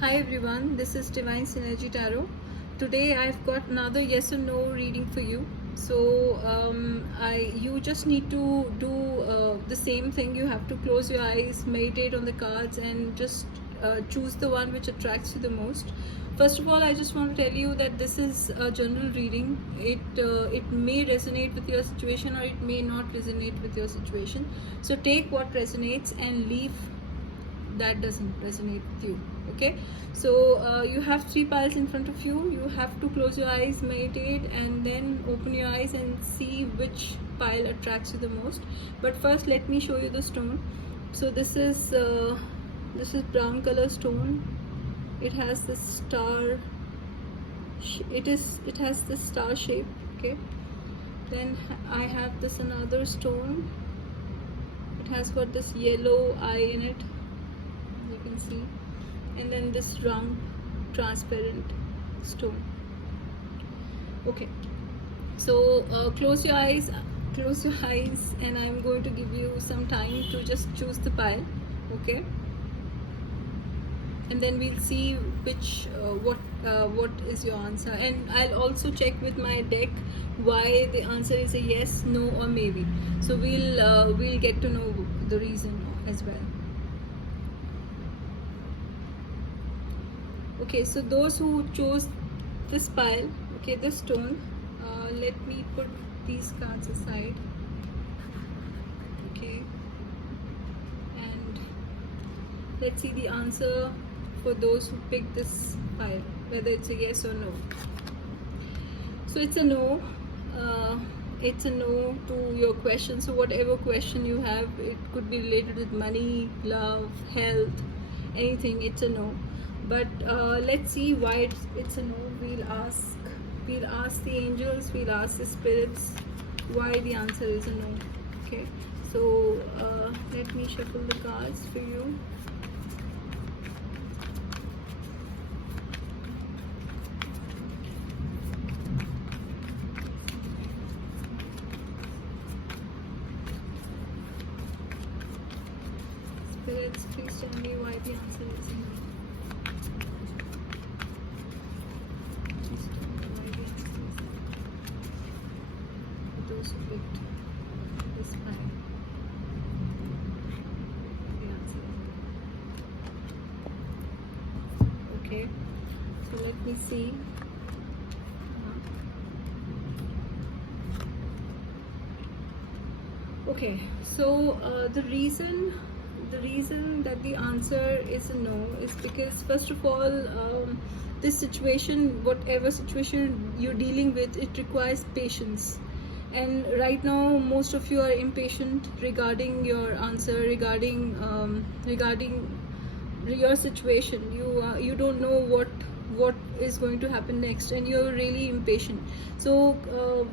Hi everyone, this is Divine Synergy Tarot. Today I've got another yes or no reading for you. So you just need to do the same thing. You have to close your eyes, meditate on the cards, and just choose the one which attracts you the most. First of all, I just want to tell you that this is a general reading. It may resonate with your situation or it may not resonate with your situation. So take what resonates and leave that doesn't resonate with you. Okay, so you have 3 piles in front of you. You have to close your eyes, meditate, and then open your eyes and see which pile attracts you the most. But first let me show you the stone. So this is brown color stone. It has this star, it has this star shape. Okay, then I have this another stone. It has got this yellow eye in it, you can see, and then this round transparent stone. Okay, so close your eyes, and I'm going to give you some time to just choose the pile. Okay, and then we'll see which what is your answer, and I'll also check with my deck why the answer is a yes, no, or maybe. So we'll get to know the reason as well. Okay, so those who chose this pile, okay, this stone, let me put these cards aside. Okay, and let's see the answer for those who picked this pile, whether it's a yes or no. So it's a no. It's a no to your question. So whatever question you have, it could be related with money, love, health, anything. It's a no. But let's see why it's a no. We'll ask the angels, we'll ask the spirits why the answer is a no. Okay, so let me shuffle the cards for you. Spirits, please tell me why the answer is a no. Those who picked this pile, the answer is no. Okay, so let me see. Okay, so the reason that the answer is a no is because, first of all, this situation, whatever situation you're dealing with, it requires patience. And right now most of you are impatient regarding your answer, regarding your situation. You don't know what is going to happen next, and you're really impatient. So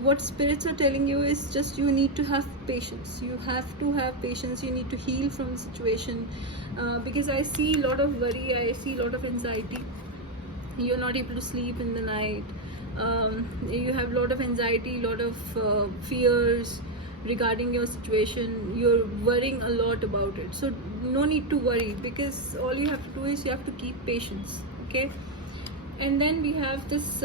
what spirits are telling you is just you need to have patience. You have to have patience. You need to heal from the situation, because I see a lot of worry, I see a lot of anxiety. You're not able to sleep in the night. You have a lot of anxiety, a lot of fears regarding your situation. You're worrying a lot about it. So no need to worry, because all you have to do is you have to keep patience. Okay, and then we have this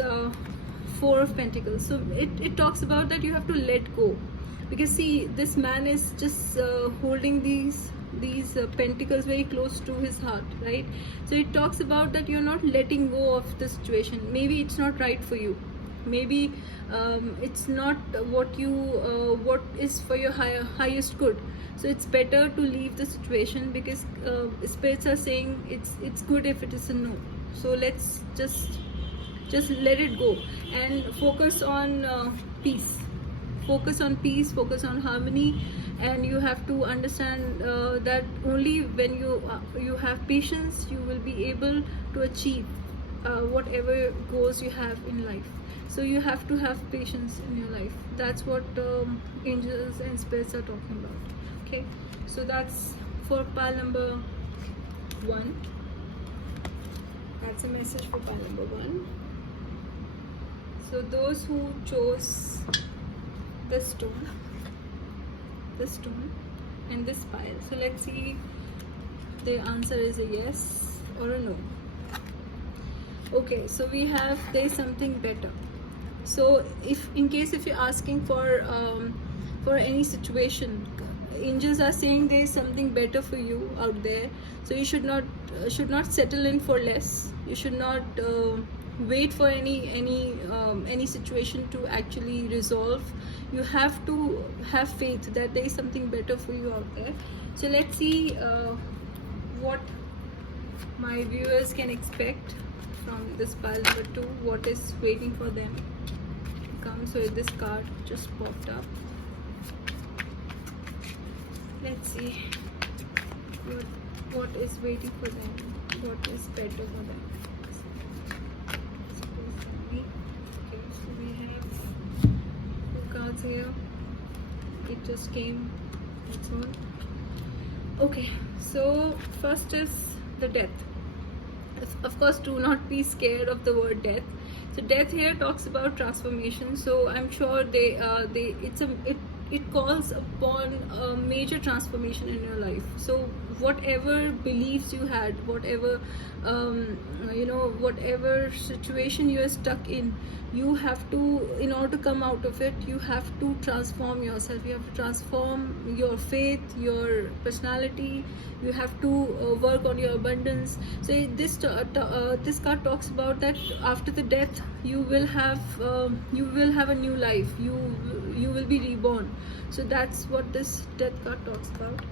Four of Pentacles. So it talks about that you have to let go, because see, this man is just holding these pentacles very close to his heart, right? So it talks about that you're not letting go of the situation. Maybe it's not right for you. Maybe it's not what is for your highest good. So it's better to leave the situation, because spirits are saying it's good if it is a no. So let's just let it go and focus on peace. Focus on peace, focus on harmony. And you have to understand that only when you have patience, you will be able to achieve whatever goals you have in life. So you have to have patience in your life. That's what angels and spirits are talking about. Okay, so that's for pile number 1. That's a message for pile number 1. So those who chose this stone, and this pile, so let's see if the answer is a yes or a no. Okay, so we have there's something better. So if in case if you're asking for any situation, angels are saying there is something better for you out there. So you should not settle in for less. You should not wait for any situation to actually resolve. You have to have faith that there is something better for you out there. So let's see what my viewers can expect from this pile number 2, what is waiting for them to come. So this card just popped up. Let's see what is waiting for them, what is better for them. Okay, so we have 2 cards here. It just came, that's all. Okay, so first is the death. Of course, do not be scared of the word death. So death here talks about transformation. So I'm sure it calls upon a major transformation in your life. So whatever beliefs you had, whatever whatever situation you are stuck in, you have to, in order to come out of it, you have to transform yourself. You have to transform your faith, your personality. You have to work on your abundance. So this card talks about that after the death you will have a new life. You will be reborn. So that's what this death card talks about.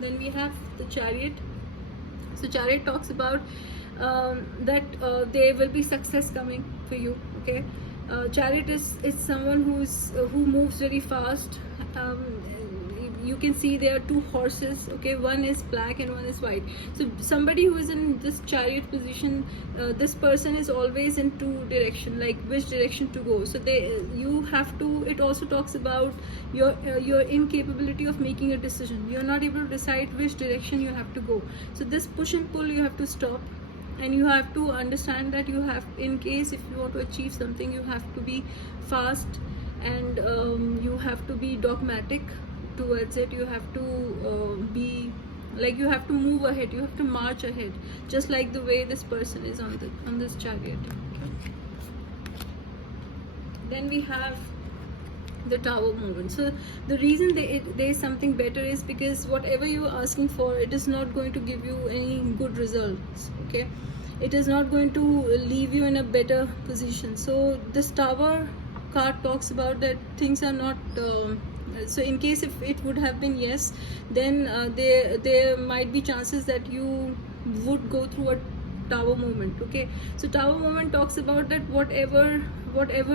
Then we have the Chariot. So Chariot talks about that there will be success coming for you. Okay, Chariot is someone who moves very fast. You can see there are 2 horses. Okay, one is black and one is white. So somebody who is in this Chariot position, this person is always in 2 direction, like which direction to go. So you have to. It also talks about your incapability of making a decision. You're not able to decide which direction you have to go. So this push and pull you have to stop. And you have to understand that you have, in case if you want to achieve something, you have to be fast, and you have to be dogmatic towards it. You have to be like, you have to move ahead, you have to march ahead, just like the way this person is on this Chariot. Okay. Then we have the Tower moment. So the reason there is something better is because whatever you are asking for, it is not going to give you any good results. Okay, it is not going to leave you in a better position. So this Tower card talks about that things are not so in case if it would have been yes, then there might be chances that you would go through a Tower moment. Okay, so Tower moment talks about that whatever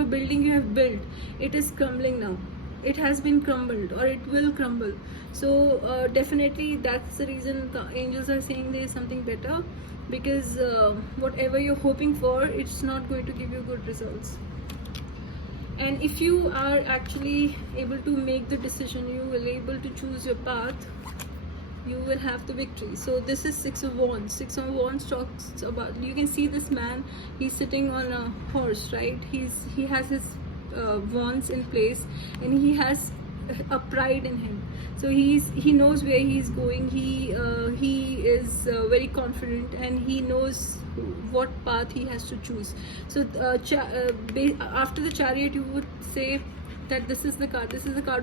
building you have built, it is crumbling now. It has been crumbled, or it will crumble. So definitely that's the reason the angels are saying there is something better, because whatever you're hoping for, it's not going to give you good results. And if you are actually able to make the decision, you will able to choose your path, you will have the victory. So this is 6 of Wands. 6 of Wands talks about, you can see this man, he's sitting on a horse, right? He has his wands in place, and he has a pride in him. So he knows where he's going. He is very confident, and he knows what path he has to choose. So after the Chariot, you would say that this is the card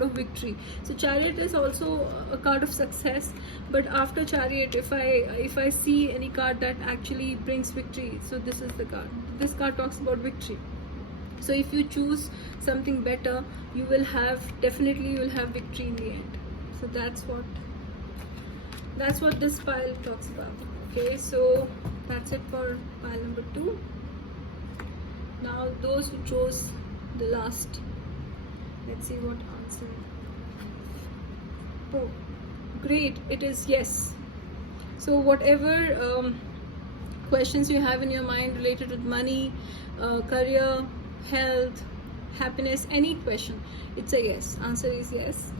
of victory. So Chariot is also a card of success, but after Chariot, if I see any card that actually brings victory, so this is the card. This card talks about victory. So if you choose something better, you will have victory in the end. So that's what this pile talks about. Okay, so that's it for pile number 2. Now those who chose the last, let's see what answer. Oh, great, it is yes. So whatever questions you have in your mind related to money, career, health, happiness, any question, it's a yes. Answer is yes.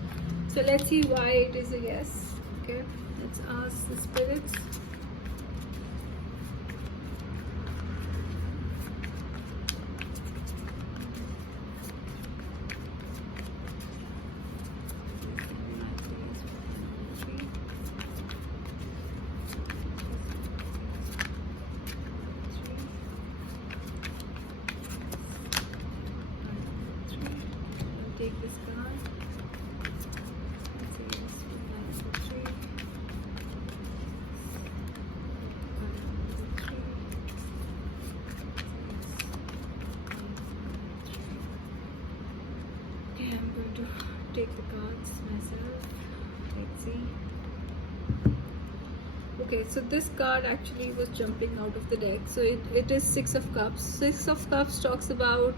So let's see why it is a yes. Okay, let's ask the spirits. take the cards myself. Let's see. Okay, so this card actually was jumping out of the deck. So it is Six of Cups. Six of Cups talks about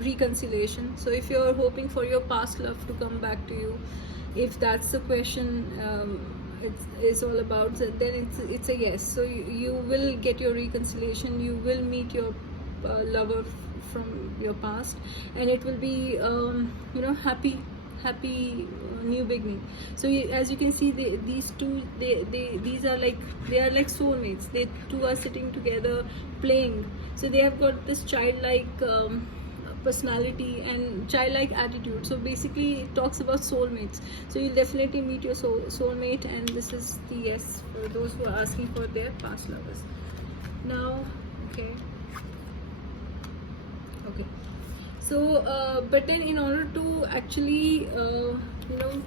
reconciliation. So if you're hoping for your past love to come back to you, if that's the question it's all about, then it's a yes. So you will get your reconciliation. You will meet your lover from your past, and it will be happy new beginning. So as you can see, these two, these are like, they are like soulmates. They two are sitting together playing. So they have got this childlike personality and childlike attitude. So basically it talks about soulmates. So you'll definitely meet your soulmate, and this is the yes for those who are asking for their past lovers. Now, okay, so but then in order to actually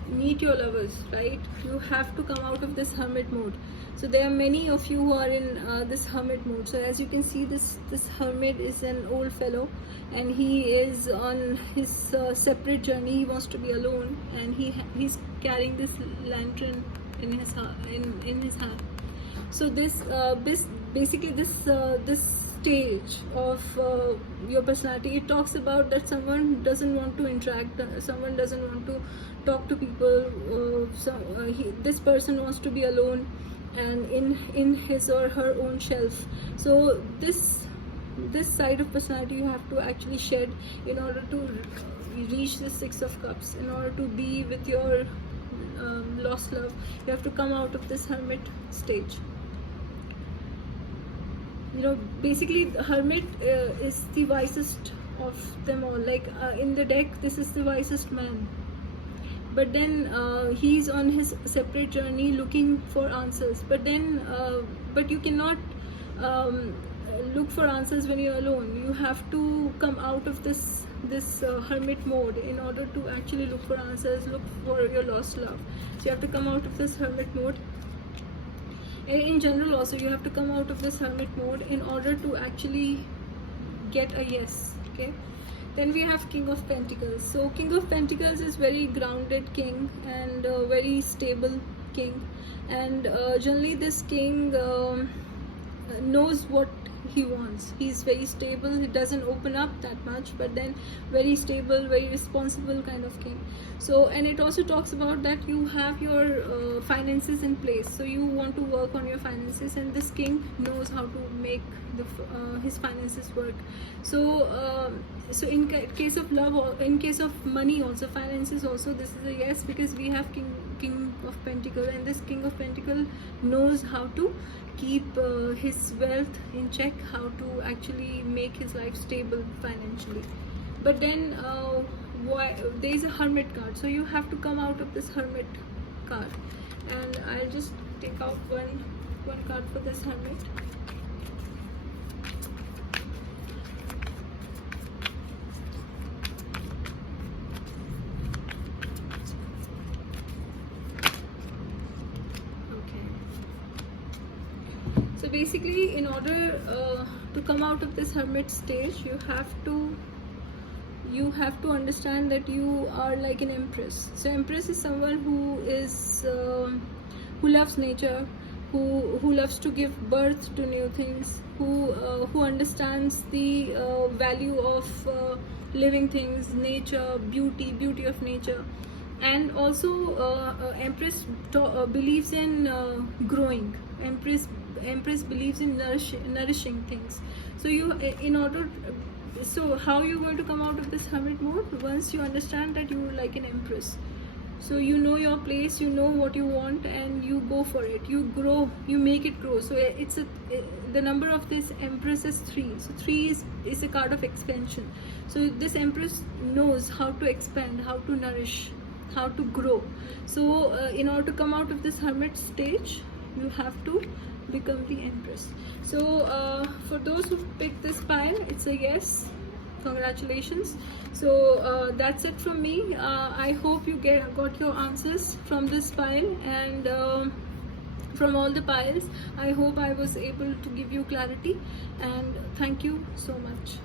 meet your lovers, right, you have to come out of this hermit mode. So there are many of you who are in this hermit mode. So as you can see, this hermit is an old fellow, and he is on his separate journey. He wants to be alone, and he's carrying this lantern in his hand. So this basically this stage of your personality, it talks about that someone doesn't want to interact, someone doesn't want to talk to people, this person wants to be alone and in his or her own shelf. So this side of personality you have to actually shed in order to reach the Six of Cups. In order to be with your lost love, you have to come out of this hermit stage. Basically the hermit is the wisest of them all. Like in the deck, this is the wisest man, but then he's on his separate journey looking for answers. But then but you cannot look for answers when you're alone. You have to come out of this hermit mode in order to actually look for answers, look for your lost love. So you have to come out of this hermit mode. In general also, you have to come out of this hermit mode in order to actually get a yes. Okay, then we have King of Pentacles. So King of Pentacles is very grounded king and very stable king, and generally this king knows what he wants. He's very stable. He doesn't open up that much, but then very stable, very responsible kind of king. So, and it also talks about that you have your finances in place. So you want to work on your finances, and this king knows how to make his finances work. So so in case of love, or in case of money also, finances also, this is a yes, because we have King of Pentacle, and this King of Pentacle knows how to keep his wealth in check, how to actually make his life stable financially. But then there is a Hermit card, so you have to come out of this Hermit card, and I'll just take out one card for this Hermit. So basically, in order to come out of this hermit stage, you have to understand that you are like an empress. So empress is someone who is who loves nature, who loves to give birth to new things, who understands the value of living things, nature, beauty of nature. And also empress believes in growing. Empress believes in nourishing things. So so how you're going to come out of this hermit mode? Once you understand that you're like an empress, so you know your place, you know what you want, and you go for it. You grow, you make it grow. So the number of this empress is 3. So 3 is a card of expansion. So this empress knows how to expand, how to nourish, how to grow. So in order to come out of this hermit stage, you have to become the empress. So for those who picked this pile, it's a yes. Congratulations. So that's it from me. I hope you got your answers from this pile, and from all the piles. I hope I was able to give you clarity, and thank you so much.